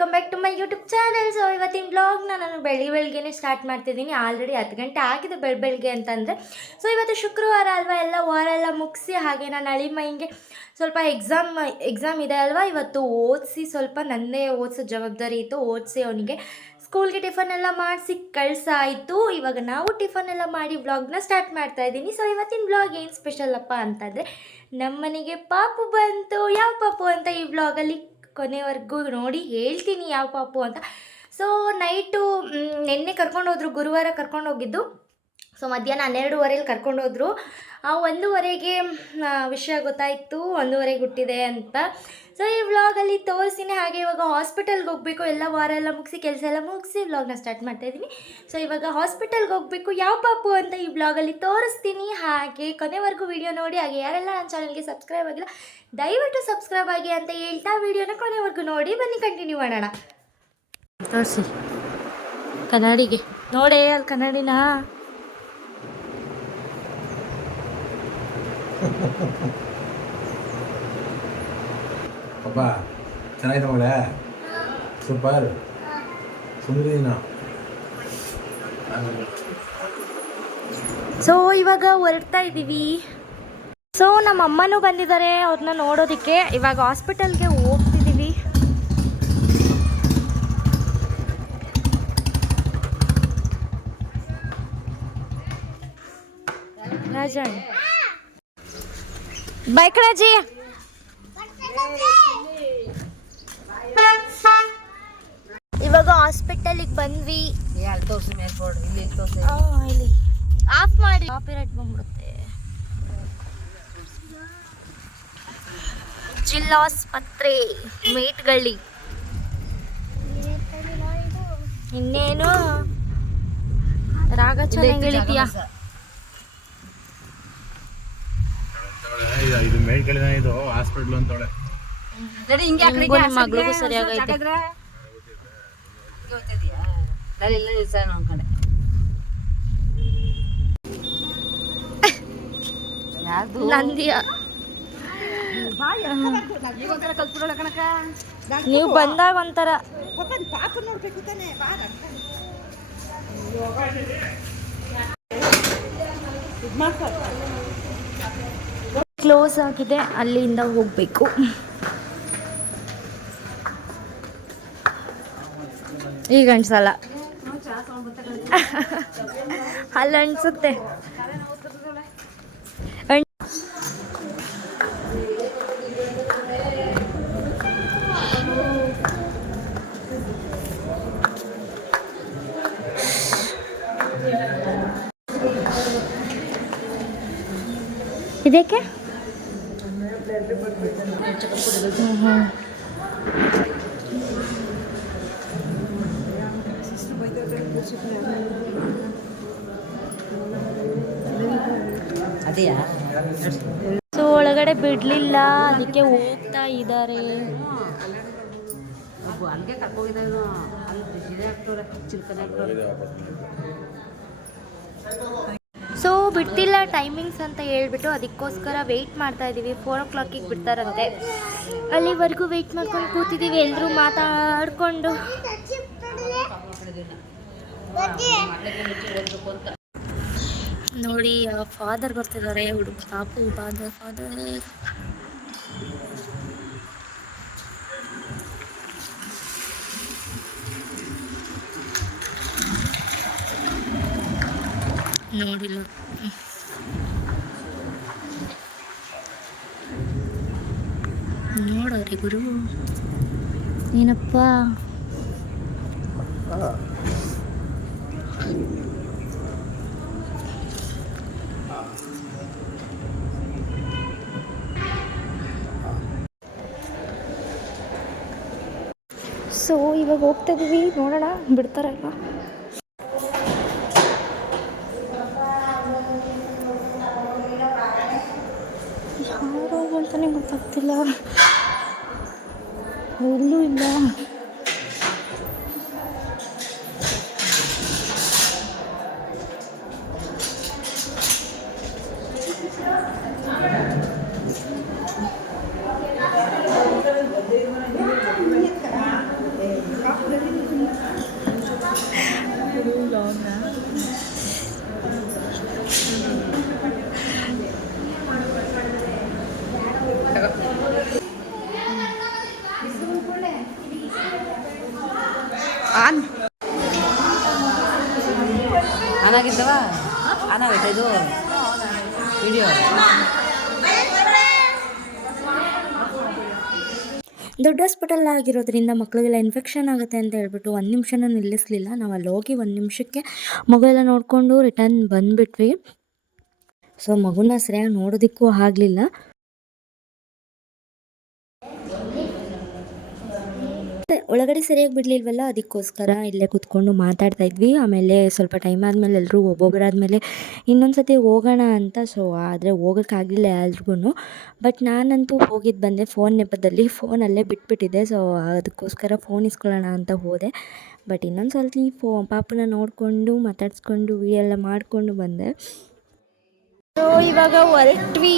Welcome back to my YouTube channel so ಇವತ್ತಿನ ಬ್ಲಾಗ್ನ ನಾನು ಬೆಳಿಗ್ಗೆ ಬೆಳಿಗ್ಗೆನೇ ಸ್ಟಾರ್ಟ್ ಮಾಡ್ತಿದ್ದೀನಿ. ಆಲ್ರೆಡಿ ಹತ್ತು ಗಂಟೆ ಆಗಿದೆ ಬೆಳ ಬೆಳಿಗ್ಗೆ ಅಂತಂದರೆ. ಸೊ ಇವತ್ತು ಶುಕ್ರವಾರ ಅಲ್ವಾ? ಎಲ್ಲ ವಾರ ಎಲ್ಲ ಮುಗಿಸಿ ಹಾಗೆ ನಾನು ಅಳಿಮೈಂಗೆ ಸ್ವಲ್ಪ ಎಕ್ಸಾಮ್ ಎಕ್ಸಾಮ್ ಇದೆ ಅಲ್ವಾ? ಇವತ್ತು ಓದಿಸಿ ಸ್ವಲ್ಪ ನನ್ನದೇ ಓದಿಸೋ ಜವಾಬ್ದಾರಿ ಇತ್ತು. ಓದಿಸಿ ಅವನಿಗೆ ಸ್ಕೂಲ್ಗೆ ಟಿಫನ್ ಎಲ್ಲ ಮಾಡಿಸಿ ಕಳ್ಸಾಯಿತು. ಇವಾಗ ನಾವು ಟಿಫನ್ ಎಲ್ಲ ಮಾಡಿ ವ್ಲಾಗ್ನ ಸ್ಟಾರ್ಟ್ ಮಾಡ್ತಾ ಇದ್ದೀನಿ. ಸೊ ಇವತ್ತಿನ ಬ್ಲಾಗ್ ಏನು ಅಪ್ಪ ಅಂತಂದರೆ, ನಮ್ಮನೆಗೆ ಪಾಪು ಬಂತು. ಯಾವ ಪಾಪು ಅಂತ ಈ ವ್ಲಾಗಲ್ಲಿ ಕೊನೆವರೆಗೂ ನೋಡಿ ಹೇಳ್ತೀನಿ ಯಾವ ಪಾಪು ಅಂತ. ಸೊ ನೈಟು ನಿನ್ನೆ ಕರ್ಕೊಂಡು ಹೋದ್ರು, ಗುರುವಾರ ಕರ್ಕೊಂಡು ಹೋಗಿದ್ದು. ಸೊ ಮಧ್ಯಾಹ್ನ ಹನ್ನೆರಡೂವರೆಲಿ ಕರ್ಕೊಂಡು ಹೋದ್ರು. ಆ ಒಂದೂವರೆಗೆ ವಿಷಯ ಗೊತ್ತಾಯಿತು, ಒಂದೂವರೆಗೆ ಹುಟ್ಟಿದೆ ಅಂತ. ಸೊ ಈ ವ್ಲಾಗಲ್ಲಿ ತೋರಿಸ್ತೀನಿ ಹಾಗೆ ಇವಾಗ ಹಾಸ್ಪಿಟಲ್ಗೆ ಹೋಗಬೇಕು, ಎಲ್ಲ ವಾರ ಎಲ್ಲ ಮುಗಿಸಿ, ಕೆಲಸ ಎಲ್ಲ ಮುಗಿಸಿ ವ್ಲಾಗ್ನ ಸ್ಟಾರ್ಟ್ ಮಾಡ್ತಾ ಇದ್ದೀನಿ. ಸೊ ಇವಾಗ ಹಾಸ್ಪಿಟಲ್ಗೆ ಹೋಗಬೇಕು, ಯಾವ ಪಾಪು ಅಂತ ಈ ವ್ಲಾಗಲ್ಲಿ ತೋರಿಸ್ತೀನಿ. ಹಾಗೆ ಕೊನೆವರೆಗೂ ವಿಡಿಯೋ ನೋಡಿ, ಹಾಗೆ ಯಾರೆಲ್ಲ ನನ್ನ ಚಾನಲ್ಗೆ ಸಬ್ಸ್ಕ್ರೈಬ್ ಆಗಿಲ್ಲ, ದಯವಿಟ್ಟು ಸಬ್ಸ್ಕ್ರೈಬ್ ಆಗಿ ಅಂತ ಹೇಳ್ತಾ ವಿಡಿಯೋನ ಕೊನೆವರೆಗೂ ನೋಡಿ, ಬನ್ನಿ ಕಂಟಿನ್ಯೂ ಮಾಡೋಣ. ತೋರಿಸಿ. ಕನ್ನಡಿಗೆ. ನೋಡೇ ಅಲ್ಲಿ ಕನ್ನಡಿನ. ಮಗಳೇ? ಸೂಪರ್. ಸೊ ಇವಾಗ ಹೊರಡ್ತಾ ಇದ್ದೀವಿ. ಸೊ ನಮ್ಮ ಅಮ್ಮನೂ ಬಂದಿದ್ದಾರೆ. ಅವ್ರನ್ನ ನೋಡೋದಕ್ಕೆ. ಇವಾಗ ಹಾಸ್ಪಿಟಲ್ಗೆ ಹೋಗ್ತಿದ್ದೀವಿ. ರಾಜಣ್ಣ. ಬೈಕ್ ಕಣಜಿ. ಇವಾಗ ಹಾಸ್ಪಿಟಲಿಗೆ ಬಂದ್ವಿ. ಅಲ್ಲಿ ತೋರಿಸಿ ಮೇಲೆ ಬೋರ್ಡ್ ಇಲ್ಲಿ ತೋರಿಸಿ. ಇಲ್ಲಿ. ಆಫ್ ಮಾಡಿ. ಕಾಪಿರೈಟ್ ಬಂದ್ಬಿಡುತ್ತೆ. ಜಿಲ್ಲಾಸ್ಪತ್ರೆ ಮೇಟ್ಗಳ್ಳಿ. ಇನ್ನೇನು? ರಾಗ ಚೆನ್ನಾಗಿ ಇಳಿತೀಯ ಇದು ಮೇಡ್ಕಳಿನ ಇದು ಹಾಸ್ಪಿಟ್ಲ್ ಅಂತವಳೆ. ಸರಿ ಹಿಂಗೆ ಮಗಳಿಗೂ ಸರಿಯಾಗೈತೆ. ನೀವು ಬಂದಾಗ ಒಂಥರ. ಕ್ಲೋಸ್ ಆಗಿದೆ ಅಲ್ಲಿಂದ ಹೋಗ್ಬೇಕು. ಈಗ ಅನ್ಸಲ್ಲ ಅಲ್ಲಿ ಅನ್ಸುತ್ತೆ. ಇದಕ್ಕೆ? ಹ್ಞೂ ಹ್ಮ್. ಸೊ ಬಿಡಲಿಲ್ಲ ಅದಕ್ಕೆ ಹೋಗ್ತಾ ಇದ್ದಾರೆ ಸೊ ಬಿಡ್ತಿಲ್ಲ ಟೈಮಿಂಗ್ಸ್ ಅಂತ ಹೇಳ್ಬಿಟ್ಟು ಅದಕ್ಕೋಸ್ಕರ ವೆಯ್ಟ್ ಮಾಡ್ತಾ ಇದ್ದೀವಿ ಫೋರ್ ಓ ಕ್ಲಾಕಿಗೆ ಬಿಡ್ತಾರಂತೆ. ಅಲ್ಲಿವರೆಗೂ ವೆಯ್ಟ್ ಮಾಡ್ಕೊಂಡು ಕೂತಿದ್ದೀವಿ ಎಲ್ಲರೂ ಮಾತಾಡ್ಕೊಂಡು. ನೋಡಿ ಫಾದರ್ ಬರ್ತಿದ್ದಾರೆ ಹುಡುಗ ಪಾಪು ಫಾದರ್ ಫಾದರ್ ನೋಡಿಲ್ಲ ನೋಡೋರಿ ಗುರು ಏನಪ್ಪ ಸೊ ಇವಾಗ ಹೋಗ್ತಾ ಇದೀವಿ. ನೋಡೋಣ ಬಿಡ್ತಾರಲ್ಲ ಯಾರು ಅಂತಾನೆ ಗೊತ್ತಾಗ್ತಿಲ್ಲ. ಎಲ್ಲೂ ಇಲ್ಲ. ದೊಡ್ಡ ಹಾಸ್ಪಿಟಲ್ ಆಗಿರೋದ್ರಿಂದ ಮಕ್ಕಳಿಗೆಲ್ಲ ಇನ್ಫೆಕ್ಷನ್ ಆಗುತ್ತೆ ಅಂತ ಹೇಳ್ಬಿಟ್ಟು ಒಂದು ನಿಮಿಷನೂ ನಿಲ್ಲಿಸಲಿಲ್ಲ. ನಾವು ಅಲ್ಲಿ ಹೋಗಿ ಒಂದು ನಿಮಿಷಕ್ಕೆ ಮಗು ಎಲ್ಲ ನೋಡಿಕೊಂಡು ರಿಟರ್ನ್ ಬಂದುಬಿಟ್ವಿ. ಸೊ ಮಗುನ ಸರಿಯಾಗಿ ನೋಡೋದಕ್ಕೂ ಆಗಲಿಲ್ಲ. ಒಳಗಡೆ ಸರಿಯಾಗಿ ಬಿಡಲಿಲ್ವಲ್ಲ? ಅದಕ್ಕೋಸ್ಕರ ಇಲ್ಲೇ ಕೂತ್ಕೊಂಡು ಮಾತಾಡ್ತಾ ಇದ್ವಿ. ಆಮೇಲೆ ಸ್ವಲ್ಪ ಟೈಮ್ ಆದಮೇಲೆ ಎಲ್ಲರೂ ಒಬ್ಬೊಬ್ಬರಾದ್ಮೇಲೆ ಇನ್ನೊಂದು ಸತಿ ಹೋಗೋಣ ಅಂತ ಸೊ, ಆದರೆ ಹೋಗೋಕ್ಕಾಗಲಿಲ್ಲ ಎಲ್ರಿಗೂ ಬಟ್ ನಾನಂತೂ ಹೋಗಿದ್ದು ಬಂದೆ ಫೋನ್ ನೆಪದಲ್ಲಿ. ಫೋನಲ್ಲೇ ಬಿಟ್ಬಿಟ್ಟಿದ್ದೆ. ಸೊ ಅದಕ್ಕೋಸ್ಕರ ಫೋನ್ ಇಸ್ಕೊಳ್ಳೋಣ ಅಂತ ಹೋದೆ. ಬಟ್ ಇನ್ನೊಂದು ಸಲ ಫೋ, ಪಾಪನ ನೋಡಿಕೊಂಡು, ಮಾತಾಡಿಸ್ಕೊಂಡು ವಿಡಿಯೋ ಎಲ್ಲ ಮಾಡಿಕೊಂಡು ಬಂದೆ. ಸೊ ಇವಾಗ ಹೊರಟ್ವಿ.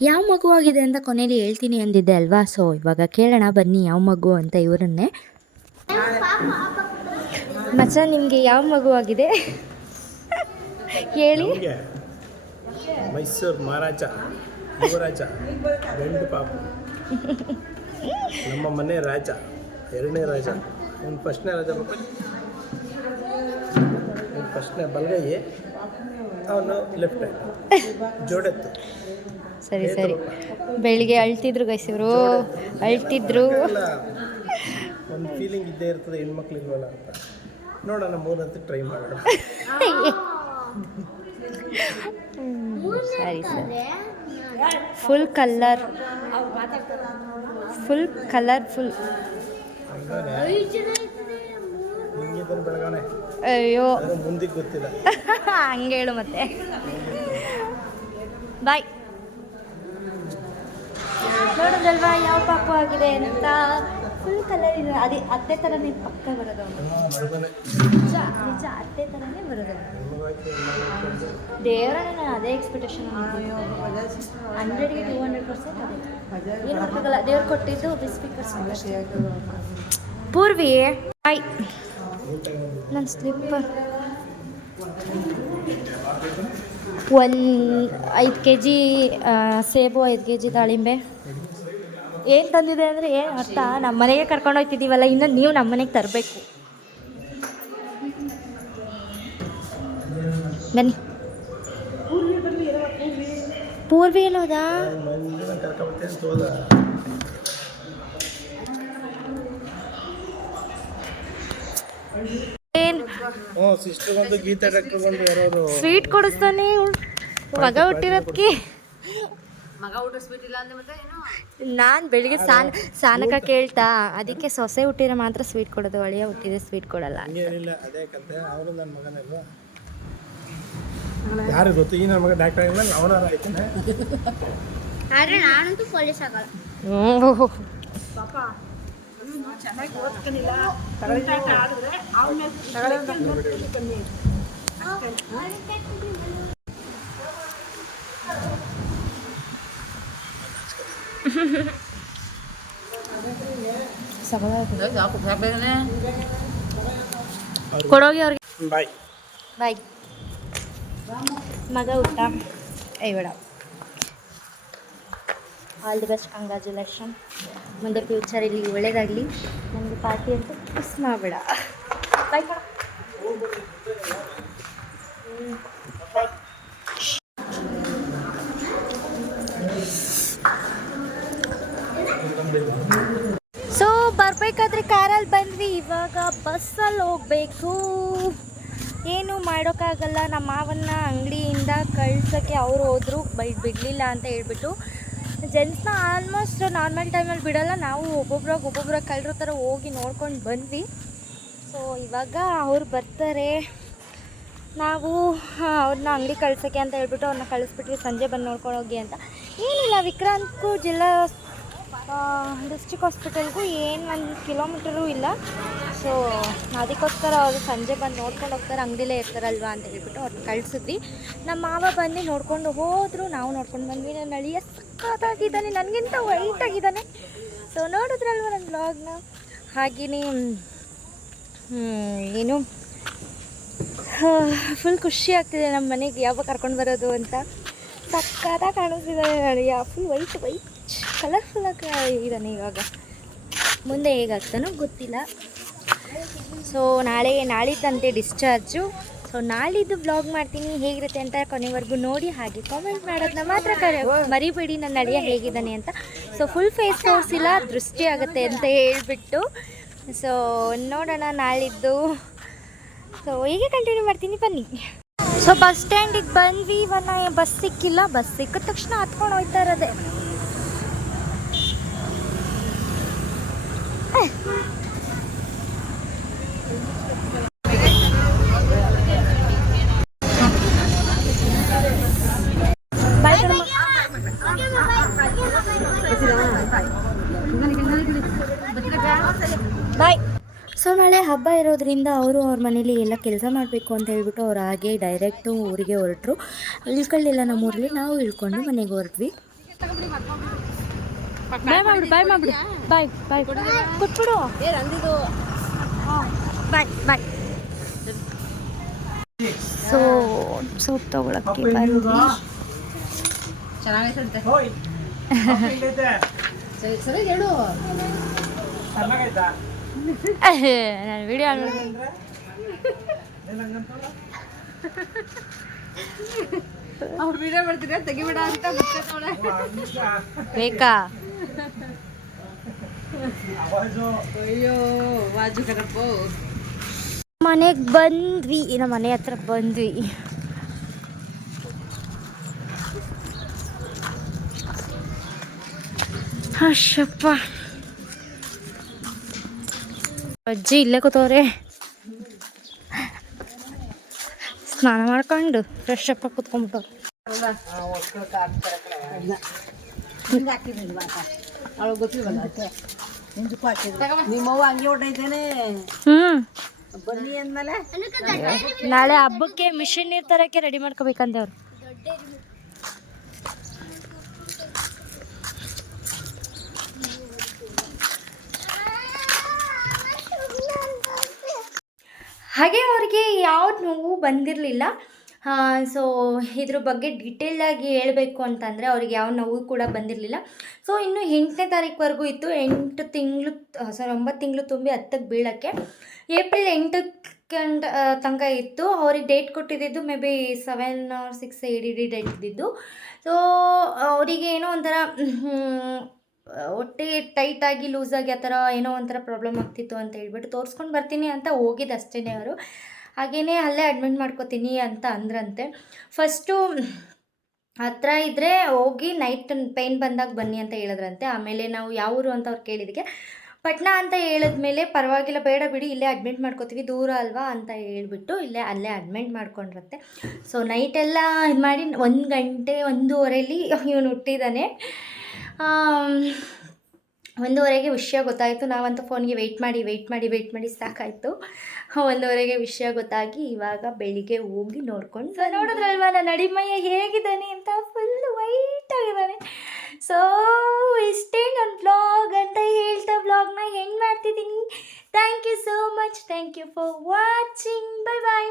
ಯಾವ ಮಗು ಆಗಿದೆ ಅಂತ ಕೊನೆಯಲ್ಲಿ ಹೇಳ್ತೀನಿ ಅಂದಿದ್ದೆ ಅಲ್ವಾ? ಸೊ ಇವಾಗ ಕೇಳೋಣ, ಬನ್ನಿ ಯಾವ ಮಗು ಅಂತ ಇವರನ್ನೇ. ಮಚ್ಚ, ನಿಮಗೆ ಯಾವ ಮಗು ಆಗಿದೆ? ಹೇಳಿ. ಮೈಸೂರು ಮಹಾರಾಜ, ಯುವರಾಜ, ಗಂಡು ಪಾಪ. ನಮ್ಮ ಮನೆ ರಾಜ, ಎರಡನೇ ರಾಜ. ಒಂದು ಫಸ್ಟ್ನೇ ರಾಜ ಫಸ್ಟ್ನೇ ಬಲಗೈ ಅವನು ಲೆಫ್ಟ್ ಜೋಡೆತ್ತು. ಸರಿ ಸರಿ. ಬೆಳಿಗ್ಗೆ ಅಳ್ತಿದ್ರು ಗೈಸ್ ಇವರು. ಅಳ್ತಿದ್ರು. ಒಂದು ಫೀಲಿಂಗ್ ಇದ್ದೇ ಇರ್ತದೆ ಹೆಣ್ಮಕ್ಳಿಲ್ವಲ್ಲ ಅಂತ. ನೋಡೋಣ ಮೂರಂತ ಟ್ರೈ ಮಾಡೋಣ. ಸರಿ ಸರಿ. ಫುಲ್ ಕಲರ್ ಫುಲ್ ಕಲರ್ಫುಲ್ ಅಯ್ಯೋ. ಮುಂದಿಗೆ ಗೊತ್ತಿಲ್ಲ. ಹಂಗೆ ಹೇಳು ಮತ್ತೆ. ಬಾಯ್ ನೋಡೋದಲ್ವಾ ಯಾವ ಪಾಪು ಆಗಿದೆ ಅಂತ. ಫುಲ್ ಕಲರ್ ಇದೆ ಅದೇ ಅತ್ತೆ ಥರನೇ ಪಕ್ಕ ಬರೋದು. ನಿಜ ನಿಜ ಅತ್ತೆ ಥರನೇ ಬರೋದು. ದೇವರನ್ನ ನಾನು ಅದೇ ಎಕ್ಸ್ಪೆಕ್ಟೇಷನ್ ಹಂಡ್ರೆಡ್ಗೆ ಟೂ ಹಂಡ್ರೆಡ್ ಪರ್ಸೆಂಟ್ ಏನು ಮಾಡೋಕ್ಕಾಗಲ್ಲ ದೇವ್ರು ಕೊಟ್ಟಿದ್ದು ಸ್ಪೀಕರ್ಸ್ ಪೂರ್ವಿ ಬಾಯ್. ನನ್ನ ಸ್ಲಿಪ್ಪರ್ ಒಂದು ಐದು ಕೆ ಜಿ ಸೇಬು, ಐದು ಕೆ ಜಿ ದಾಳಿಂಬೆ. ಏನು ತಂದಿದೆ ಅಂದರೆ ಏನು ಅರ್ಥ? ನಮ್ಮ ಮನೆಗೆ ಕರ್ಕೊಂಡು ಹೋಗ್ತಿದ್ದೀವಲ್ಲ ಇನ್ನು ನೀವು ನಮ್ಮ ಮನೆಗೆ ತರಬೇಕು. ಬನ್ನಿ. ಪೂರ್ವಿ ಎಲ್ಲೋದಾ ಸ್ವೀಟ್ ಕೊಡಿಸ್ತಾನೆ. ಮಗ ಹುಟ್ಟಿರೋದಕ್ಕೆ ಮಗ ಊಟಿಸ್ಬಿಟ್ಟಿಲ್ಲ ಅಂದ್ರೆ ಮತ್ತೆ ಏನು? ನಾನು ಬೆಳಿಗ್ಗೆ ಸಾನ್ ಸಾನಕ ಕೇಳ್ತಾ. ಅದಕ್ಕೆ ಸೊಸೆ ಹುಟ್ಟಿದ್ರೆ ಮಾತ್ರ ಸ್ವೀಟ್ ಕೊಡೋದು ಅಳಿಯ ಹುಟ್ಟಿದ್ರೆ ಸ್ವೀಟ್ ಕೊಡಲ್ಲ ಏನಿಲ್ಲ ಅದೇ ಕತೆ. ಅವನು ನನ್ನ ಮಗನಲ್ವಾ ಯಾರು ಗೊತ್ತು? ಈ ನನ್ನ ಮಗ ಡಾಕ್ಟರ್ ಆಗಿಲ್ಲ ಅವನ ಆಯ್ತಾನೆ. ಆದ್ರೆ ನಾನಂತೂ ಪೊಲೀಸ್ ಆಗಲ್ಲ. ಹ್ಞೂ ಕೊಡೋಗಿ ಅವ್ರಿಗೆ ಬಾಯ್ ಬಾಯ್ ಮಗ ಊಟ ಐ ಬೇಡ ಆಲ್ ದಿ ಬೆಸ್ಟ್ ಕಂಗ್ರ್ಯಾಚುಲೇಷನ್ ಮುಂದೆ ಫ್ಯೂಚರಲ್ಲಿ ಒಳ್ಳೇದಾಗಲಿ. ನಮಗೆ ಪಾರ್ಟಿ ಅಂತ ಮಿಸ್ ಮಾಡಬೇಡ. ಬಾಯ್ ಸೊ ಬರಬೇಕಾದ್ರೆ ಕಾರಲ್ಲಿ ಬಂದ್ವಿ. ಇವಾಗ ಬಸ್ಸಲ್ಲಿ ಹೋಗಬೇಕು. ಏನು ಮಾಡೋಕ್ಕಾಗಲ್ಲ. ನಮ್ಮ ಮಾವನ್ನ ಅಂಗಡಿಯಿಂದ ಕಳ್ಸೋಕ್ಕೆ ಅವ್ರು ಹೋದ್ರು. ಬೈ ಬಿಡಲಿಲ್ಲ ಅಂತ ಹೇಳ್ಬಿಟ್ಟು ಜೆಂಟ್ಸ್ನ ಆಲ್ಮೋಸ್ಟ್ ನಾರ್ಮಲ್ ಟೈಮಲ್ಲಿ ಬಿಡೋಲ್ಲ. ನಾವು ಒಬ್ಬೊಬ್ರಾಗ ಒಬ್ಬೊಬ್ರಾಗ ಕಳ್ಳರ ಥರ ಹೋಗಿ ನೋಡ್ಕೊಂಡು ಬಂದ್ವಿ. ಸೊ ಇವಾಗ ಅವ್ರು ಬರ್ತಾರೆ. ನಾವು ಅವ್ರನ್ನ ಅಂಗಡಿ ಕಳ್ಸೋಕ್ಕೆ ಅಂತ ಹೇಳ್ಬಿಟ್ಟು ಅವ್ರನ್ನ ಕಳಿಸ್ಬಿಟ್ವಿ. ಸಂಜೆ ಬಂದು ನೋಡ್ಕೊಂಡು ಹೋಗಿ ಅಂತ. ಏನಿಲ್ಲ, ವಿಕ್ರಾಂತ್ಗೂ ಜಿಲ್ಲಾ ಡಿಸ್ಟ್ರಿಕ್ಟ್ ಹಾಸ್ಪಿಟಲ್ಗೂ ಏನು ಒಂದು ಕಿಲೋಮೀಟರು ಇಲ್ಲ. ಸೊ ಅದಕ್ಕೋಸ್ಕರ ಅವರು ಸಂಜೆ ಬಂದು ನೋಡ್ಕೊಂಡು ಹೋಗ್ತಾರೆ, ಅಂಗಡಿಲೇ ಇರ್ತಾರಲ್ವಾ ಅಂತ ಹೇಳ್ಬಿಟ್ಟು ಅವ್ರನ್ನ ಕಳಿಸಿದ್ವಿ. ನಮ್ಮ ಮಾವ ಬಂದು ನೋಡ್ಕೊಂಡು ಹೋದರೂ, ನಾವು ನೋಡ್ಕೊಂಡು ಬಂದ್ವಿ. ನನ್ನ ಅಳಿಯ ಸಕ್ಕತ್ತಾಗಿದ್ದಾನೆ ನನಗಿಂತ ವೈಟ್ ಆಗಿದ್ದಾನೆ ಸೊ ನೋಡಿದ್ರಲ್ವ ನನ್ನ ಬ್ಲಾಗ್ನ ಹಾಗೆಯೇ ಏನು? ಫುಲ್ ಖುಷಿ ಆಗ್ತಿದೆ ನಮ್ಮ ಮನೆಗೆ. ಯಾವಾಗ ಕರ್ಕೊಂಡು ಬರೋದು ಅಂತ? ಸಕ್ಕತ್ತಾಗಿ ಕಾಣಿಸ್ತಿದ್ದಾನೆ ನನಗೆ ಫುಲ್ ವೈಟ್ ವೈಟ್ ಕಲರ್ಫುಲ್ಲಾಗಿ ಇದ್ದಾನೆ ಇವಾಗ. ಮುಂದೆ ಹೇಗಾಗ್ತಾನೋ ಗೊತ್ತಿಲ್ಲ. ಸೊ ನಾಳೆ, ನಾಳಿದ್ದಂತೆ ಡಿಸ್ಚಾರ್ಜು ಸೊ ನಾಳಿದ್ದು ಬ್ಲಾಗ್ ಮಾಡ್ತೀನಿ. ಹೇಗಿರುತ್ತೆ ಅಂತ ಕೊನೆವರೆಗೂ ನೋಡಿ, ಹಾಗೆ ಕಾಮೆಂಟ್ ಮಾಡೋದನ್ನ ಮಾತ್ರ ಕರೆ, ಮರಿಬೇಡಿ ನನ್ನ ಅಳಿಯ ಹೇಗಿದ್ದಾನೆ ಅಂತ. ಸೊ ಫುಲ್ ಫೇಸ್ ತೋರಿಸಿಲ್ಲ, ದೃಷ್ಟಿ ಆಗುತ್ತೆ ಅಂತ ಹೇಳಿಬಿಟ್ಟು. ಸೊ ನೋಡೋಣ ನಾಳಿದ್ದು. ಸೊ ಹೀಗೆ ಕಂಟಿನ್ಯೂ ಮಾಡ್ತೀನಿ, ಬನ್ನಿ. ಸೊ ಬಸ್ ಸ್ಟ್ಯಾಂಡಿಗೆ ಬಂದ್ವಿ ಇವನ್ನ ಬಸ್ ಸಿಕ್ಕಿಲ್ಲ. ಬಸ್ ಸಿಕ್ಕಿದ ತಕ್ಷಣ ಹತ್ಕೊಂಡು ಹೋಗ್ತಾ ಇರೋದೆ. ಬಾಯ್. ಸೊ ನಾಳೆ ಹಬ್ಬ ಇರೋದ್ರಿಂದ ಅವರು ಅವ್ರ ಮನೇಲಿ ಎಲ್ಲ ಕೆಲಸ ಮಾಡಬೇಕು ಅಂತ ಹೇಳ್ಬಿಟ್ಟು ಅವ್ರು ಹಾಗೆ ಡೈರೆಕ್ಟು ಊರಿಗೆ ಹೊರಟ್ರು. ಇಳ್ಕೊಳ್ಳಿಲ್ಲ ನಮ್ಮೂರಲ್ಲಿ, ನಾವು ಇಳ್ಕೊಂಡು ಮನೆಗೆ ಹೊರಟ್ವಿ. ಬಾಯ್ ಮಾಡ್ಬಿಡು ಬಾಯ್ ಮಾಡ್ಬಿಡು ಬಾಯ್ ಬಾಯ್ ಕೊಟ್ಬಿಡು. ಬಾಯ್ ಬಾಯ್ ಸೊ ಸೋಪ್ ತಗೊಳಕ್ಕೆ ಬಂದ್ವಿ ಚೆನ್ನಾಗೈತಾ? ನಾನು ವಿಡಿಯೋ ಅವ್ರು ವಿಡಿಯೋ ಮಾಡ್ತೀರಾ? ತೆಗಿಬೇಡ ಅಂತ ಬೇಕಾ? ಅಯ್ಯೋ ವಾಜು ಕಣಪ್ಪ ಮನೆಗೆ ಬಂದ್ವಿ. ನಮ್ಮ ಮನೆ ಹತ್ರ ಬಂದ್ವಿ. ಅಶಪ್ಪ ಅಜ್ಜಿ ಇಲ್ಲೇ ಕೂತವ್ರೆ. ಸ್ನಾನ ಮಾಡ್ಕೊಂಡು ಫ್ರೆಶ್ ಅಪ್ ಆಗಿ ಕೂತ್ಕೊಂಡ್ಬಿಟ್ಟವ್ರು ಅವಳು ಗೊತ್ತಿಲ್ವಲ್ಲ ನಿಮ್ಮವ್ವ ಹಂಗೆ ಹೊಟ್ಟೈತೇನೆ ಹ್ಮ್. ಬನ್ನಿ ಅಂದ್ಮೇಲೆ. ನಾಳೆ ಹಬ್ಬಕ್ಕೆ ಮಿಷಿನ್ ನೀರ್ ತರಕ್ಕೆ ರೆಡಿ ಮಾಡ್ಕೋಬೇಕಂದೆ ಅವ್ರು. ಹಾಗೆ ಅವ್ರಿಗೆ ಯಾವ ನೋವು ಬಂದಿರಲಿಲ್ಲ. ಸೊ ಇದ್ರ ಬಗ್ಗೆ ಡೀಟೇಲಾಗಿ ಹೇಳಬೇಕು ಅಂತಂದರೆ ಅವ್ರಿಗೆ ಯಾವ ನೋವು ಕೂಡ ಬಂದಿರಲಿಲ್ಲ. ಸೊ ಇನ್ನು ಎಂಟನೇ ತಾರೀಕುವರೆಗೂ ಇತ್ತು. ಎಂಟು ತಿಂಗಳು ಸಾರಿ ಒಂಬತ್ತು ತಿಂಗಳು ತುಂಬಿ ಹತ್ತಕ್ಕೆ ಬೀಳಕ್ಕೆ. ಏಪ್ರಿಲ್ ಎಂಟಕ್ಕೆ ತನಕ ಇತ್ತು. ಅವ್ರಿಗೆ ಡೇಟ್ ಕೊಟ್ಟಿದ್ದು maybe seven or six E D D date ಇದ್ದಿದ್ದು. ಸೊ ಅವರಿಗೆ ಏನೋ ಒಂಥರ ಒಟ್ಟಿಗೆ ಟೈಟಾಗಿ ಲೂಸಾಗಿ ಆ ಥರ ಏನೋ ಒಂಥರ ಪ್ರಾಬ್ಲಮ್ ಆಗ್ತಿತ್ತು ಅಂತ ಹೇಳ್ಬಿಟ್ಟು ತೋರಿಸ್ಕೊಂಡು ಬರ್ತೀನಿ ಅಂತ ಹೋಗಿದ್ದು ಅಷ್ಟೇ ಅವರು. ಹಾಗೆಯೇ ಅಲ್ಲೇ ಅಡ್ಮಿಟ್ ಮಾಡ್ಕೋತೀನಿ ಅಂತ ಅಂದ್ರಂತೆ. ಫಸ್ಟು ಹತ್ರ ಇದ್ದರೆ ಹೋಗಿ ನೈಟ್ ಪೇಯ್ನ್ ಬಂದಾಗ ಬನ್ನಿ ಅಂತ ಹೇಳಿದ್ರಂತೆ. ಆಮೇಲೆ ನಾವು ಯಾವ ಊರು ಅಂತ ಅವ್ರು ಕೇಳಿದಕ್ಕೆ ಪಟ್ನಾ ಅಂತ ಹೇಳಿದ್ಮೇಲೆ ಪರವಾಗಿಲ್ಲ, ಬೇಡ ಬಿಡಿ, ಇಲ್ಲೇ ಅಡ್ಮಿಟ್ ಮಾಡ್ಕೋತೀವಿ, ದೂರ ಅಲ್ವಾ ಅಂತ ಹೇಳ್ಬಿಟ್ಟು ಇಲ್ಲೇ, ಅಲ್ಲೇ ಅಡ್ಮಿಟ್ ಮಾಡ್ಕೊಂಡ್ರಂತೆ. ಸೊ ನೈಟೆಲ್ಲ ಇದು ಮಾಡಿ ಒಂದು ಗಂಟೆ ಒಂದೂವರೆಯಲ್ಲಿ ಇವನು ಹುಟ್ಟಿದ್ದಾನೆ ಒಂದೂವರೆಗೆ ವಿಷಯ ಗೊತ್ತಾಯಿತು. ನಾವಂತೂ ಫೋನ್ಗೆ ವೆಯ್ಟ್ ಮಾಡಿ ವೆಯ್ಟ್ ಮಾಡಿ ವೆಯ್ಟ್ ಮಾಡಿ ಸಾಕಾಯಿತು. ಒಂದೂವರೆಗೆ ವಿಷಯ ಗೊತ್ತಾಗಿ ಇವಾಗ ಬೆಳಿಗ್ಗೆ ಹೋಗಿ ನೋಡ್ಕೊಂಡು ಸೊ ನೋಡಿದ್ರಲ್ವಾ, ನನ್ನ ಅಡಿಮಯ್ಯ ಹೇಗಿದ್ದಾನೆ ಅಂತ? ಫುಲ್ ವೈಟ್ ಆಗಿದ್ದಾನೆ. ಸೊ ಇಷ್ಟೇ ನನ್ನ ಬ್ಲಾಗ್ ಅಂತ ಹೇಳ್ತಾ ಬ್ಲಾಗ್ನ ಹೆಂಗೆ ಮಾಡ್ತಿದ್ದೀನಿ. Thank you so much thank you for watching bye bye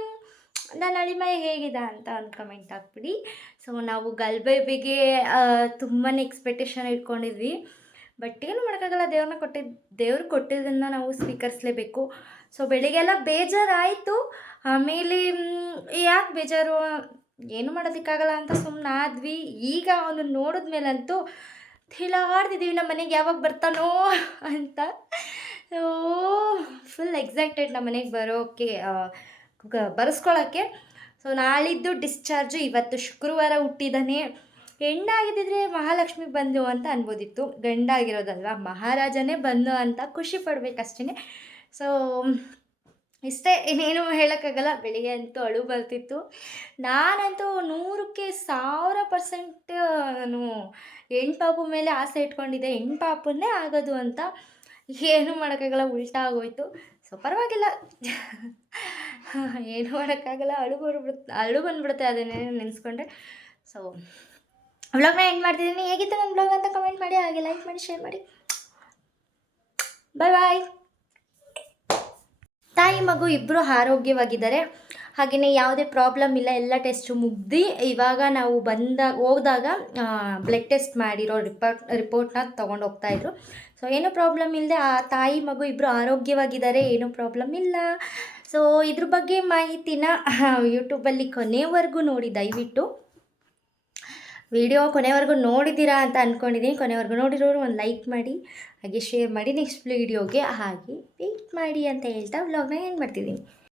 ನನ್ನ ಅಳಿಮಯ ಹೇಗಿದೆ ಅಂತ ಒಂದು ಕಮೆಂಟ್ ಹಾಕ್ಬಿಡಿ. ಸೊ ನಾವು ಗಲ್ಬೇಬಿಗೆ ತುಂಬಾ ಎಕ್ಸ್ಪೆಕ್ಟೇಷನ್ ಇಟ್ಕೊಂಡಿದ್ವಿ. ಬಟ್ ಏನು ಮಾಡೋಕ್ಕಾಗಲ್ಲ ದೇವ್ರನ್ನ ಕೊಟ್ಟಿದ್ದ ದೇವ್ರು ಕೊಟ್ಟಿದ್ದನ್ನು ನಾವು ಸ್ವೀಕರಿಸಲೇಬೇಕು. ಸೊ ಬೆಳಿಗ್ಗೆಲ್ಲ ಬೇಜಾರಾಯಿತು. ಆಮೇಲೆ ಯಾಕೆ ಬೇಜಾರು? ಏನು ಮಾಡೋದಕ್ಕಾಗಲ್ಲ ಅಂತ ಸುಮ್ಮನೆ ಆದ್ವಿ. ಈಗ ಅವನು ನೋಡಿದ್ಮೇಲಂತೂ ತಿಳಾಡ್ತಿದ್ದೀವಿ ನಮ್ಮ ಮನೆಗೆ ಯಾವಾಗ ಬರ್ತಾನೋ ಅಂತ. ಓ ಫುಲ್ ಎಕ್ಸೈಟೆಡ್ ನಮ್ಮ ಮನೆಗೆ ಬರೋಕ್ಕೆ ಬರೆಸ್ಕೊಳ್ಳೋಕ್ಕೆ ಸೊ ನಾಳಿದ್ದು ಡಿಸ್ಚಾರ್ಜು ಇವತ್ತು ಶುಕ್ರವಾರ ಹುಟ್ಟಿದ್ದಾನೆ ಹೆಣ್ಣಾಗಿದ್ದಿದ್ರೆ ಮಹಾಲಕ್ಷ್ಮಿ ಬಂದು ಅಂತ ಅನ್ಬೋದಿತ್ತು. ಗಂಡಾಗಿರೋದಲ್ವ? ಮಹಾರಾಜನೇ ಬಂದು ಅಂತ ಖುಷಿ ಪಡ್ಬೇಕಷ್ಟೇ ಸೊ ಇಷ್ಟೇ, ಇನ್ನೇನು ಹೇಳೋಕ್ಕಾಗಲ್ಲ. ಬೆಳಿಗ್ಗೆ ಅಂತೂ ಅಳು ಬರ್ತಿತ್ತು. ನಾನಂತೂ ನೂರಕ್ಕೆ ಸಾವಿರ ಪರ್ಸೆಂಟ್, ನಾನು ಹೆಣ್ಣು ಪಾಪು ಮೇಲೆ ಆಸೆ ಇಟ್ಕೊಂಡಿದ್ದೆ. ಹೆಣ್ಣು ಪಾಪನ್ನೇ ಆಗೋದು ಅಂತ ಏನು ಮಾಡೋಕ್ಕಾಗಲ್ಲ. ಉಲ್ಟಾ ಆಗೋಯ್ತು. ಸೊ ಪರವಾಗಿಲ್ಲ. ಏನು ಮಾಡೋಕ್ಕಾಗಲ್ಲ. ಅಳು ಬರ್ಬಿಡುತ್ತೆ ಅಳು ಬಂದ್ಬಿಡುತ್ತೆ ಅದನ್ನೇ ನೆನೆಸ್ಕೊಂಡ್ರೆ ಸೊ ವ್ಲಾಗ್ನ ಎಂಡ್ ಮಾಡ್ತಿದ್ದೀನಿ ಹೇಗಿತ್ತು ನನ್ನ ಬ್ಲಾಗ್ ಅಂತ ಕಮೆಂಟ್ ಮಾಡಿ, ಹಾಗೆ ಲೈಕ್ ಮಾಡಿ ಶೇರ್ ಮಾಡಿ. ಬಾಯ್ ಬಾಯ್ ತಾಯಿ, ಮಗು ಇಬ್ಬರು ಆರೋಗ್ಯವಾಗಿದ್ದಾರೆ. ಹಾಗೆಯೇ ಯಾವುದೇ ಪ್ರಾಬ್ಲಮ್ ಇಲ್ಲ. ಎಲ್ಲ ಟೆಸ್ಟು ಮುಗ್ದು, ಇವಾಗ ನಾವು ಬಂದಾಗ ಹೋದಾಗ ಬ್ಲಡ್ ಟೆಸ್ಟ್ ಮಾಡಿರೋ ರಿಪೋರ್ಟ್ ರಿಪೋರ್ಟ್ನ ತೊಗೊಂಡು ಹೋಗ್ತಾಯಿದ್ರು ಸೊ ಏನೂ ಪ್ರಾಬ್ಲಮ್ ಇಲ್ಲದೆ ಆ ತಾಯಿ, ಮಗು ಇಬ್ಬರು ಆರೋಗ್ಯವಾಗಿದ್ದಾರೆ. ಏನೂ ಪ್ರಾಬ್ಲಮ್ ಇಲ್ಲ. ಸೊ ಇದ್ರ ಬಗ್ಗೆ ಮಾಹಿತಿನ ಯೂಟ್ಯೂಬಲ್ಲಿ ಕೊನೆವರೆಗೂ ನೋಡಿ. ದಯವಿಟ್ಟು. ವಿಡಿಯೋ ಕೊನೆವರೆಗೂ ನೋಡಿದ್ದೀರಾ ಅಂತ ಅಂದ್ಕೊಂಡಿದ್ದೀನಿ ಕೊನೆವರೆಗೂ ನೋಡಿರೋರು ಒಂದು ಲೈಕ್ ಮಾಡಿ, ಹಾಗೆ ಶೇರ್ ಮಾಡಿ, ನೆಕ್ಸ್ಟ್ ವಿಡಿಯೋಗೆ ಹಾಗೆ ವೆಯ್ಟ್ ಮಾಡಿ ಅಂತ ಹೇಳ್ತಾ ವ್ಲಾಗ್ನ ಏನು ಮಾಡ್ತಿದ್ದೀನಿ.